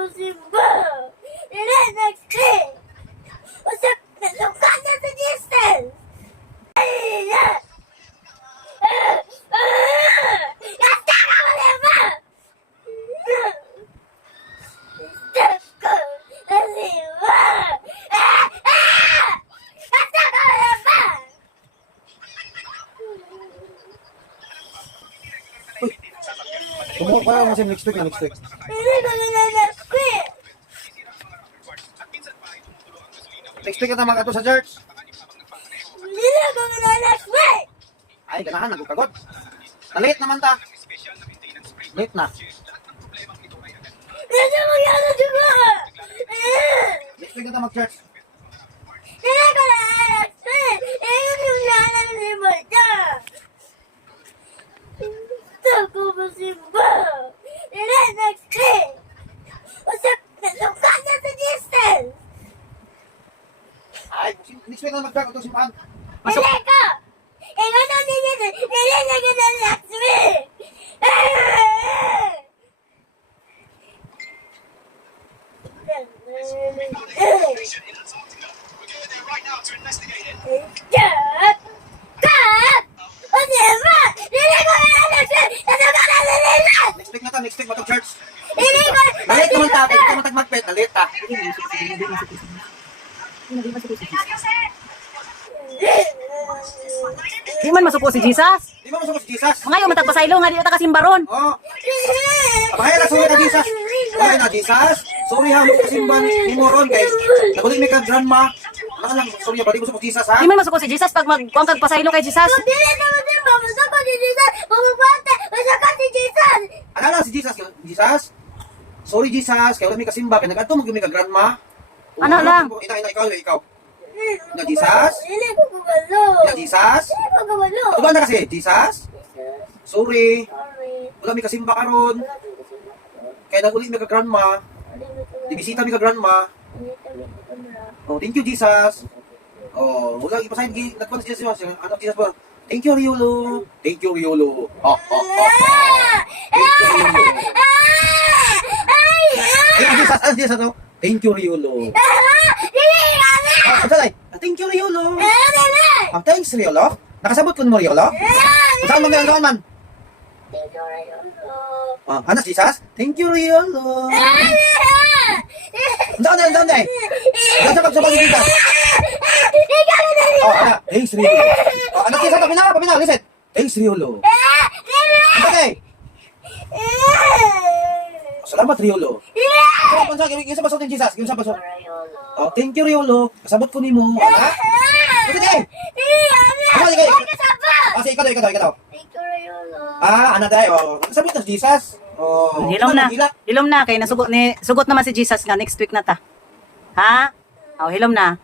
magsimba. Next day. Usap na sukat na sa distance. Gasta ka mo diba? Step ko na siba. Gasta ka mo diba? Kumuha pa mo sa next week. Hindi ko na-quit. Next week kita magato sa church. Hindi ko na-quit. Ay, ganahan, nagkakagot. Late naman ta. Late na. Hindi mo yan diba? Next week kita mag-church. Hindi ko na-quit. Ayun yung lahat ni Marta. Gusto ko masimba. Next day. Usap na sukat na sa distance. Ay, next week na mag-church. Ito simpan. Hindi ko. Ikaw na nila. Hindi ko na next week. Cut! Cut! O diba? Hindi ko na next week. Nasukat na sa distance. Next week na ta. Next week mag-church. Hindi ko. Late naman ta. Pwede ka man mag-pet. Late ta. Di man masuko si Jesus. Di ba masukos Jesus? Ngayon matagpasaylo nga di ta kasimbaron. Oh. Abay na, sorry na Jesus. Sorry na Jesus. Sorry ha, magkasimban ni Moron kay nagulit may ka grandma. Ano lang, sorry ba, di mo sa Jesus ha? Di man masuko si Jesus pag magkuang kag pasaylo kay Jesus. Dili naman din ba? Masako si Jesus. Mamabata. Masako si Jesus. Ano lang si Jesus? Jesus? Sorry Jesus, kaya wala may kasimba. Kaya nag-ato may ka grandma. Ano lang? Ikaw. Na Jesus? Dili ko kumalo. Na Jesus? Dili ko kumalo. Tuba na kasi, Jesus? Sorry. Sorry. Wala may kasimba karon. Kaya nagulit may ka grandma. Dibisita may ka grandma. Oh, thank you Jesus. Oh, wala ipasahin nagkuan si Jesus. Ano Jesus ba? Thank you Riolo. Thank you Riolo. Oh. Thank you Riolo. Ano Jesus ano? Thank you Riolo. Thank you Riolo. Thanks Riolo. Nakasabot ko mo Riolo? Saan mo ngayon man? Anak Jesus? Thank you Riolo. Saan na? Saan ka sa pagkikita? Anak. Thanks Riolo. Anak Jesus, pabina. Listen. Thanks Riolo. Okay. Salamat Riolo. Isa ba sa Jesus? Isa ba sa? Oh, thank you Riolo. Kasabot ko nimo. Ha? Sige. Sige. Sige, ikaw. Anak day. Oh, kasabot na Jesus. Oh, Hilom na kay sugot naman si Jesus nga next week na ta. Ha? Oh, hilom na.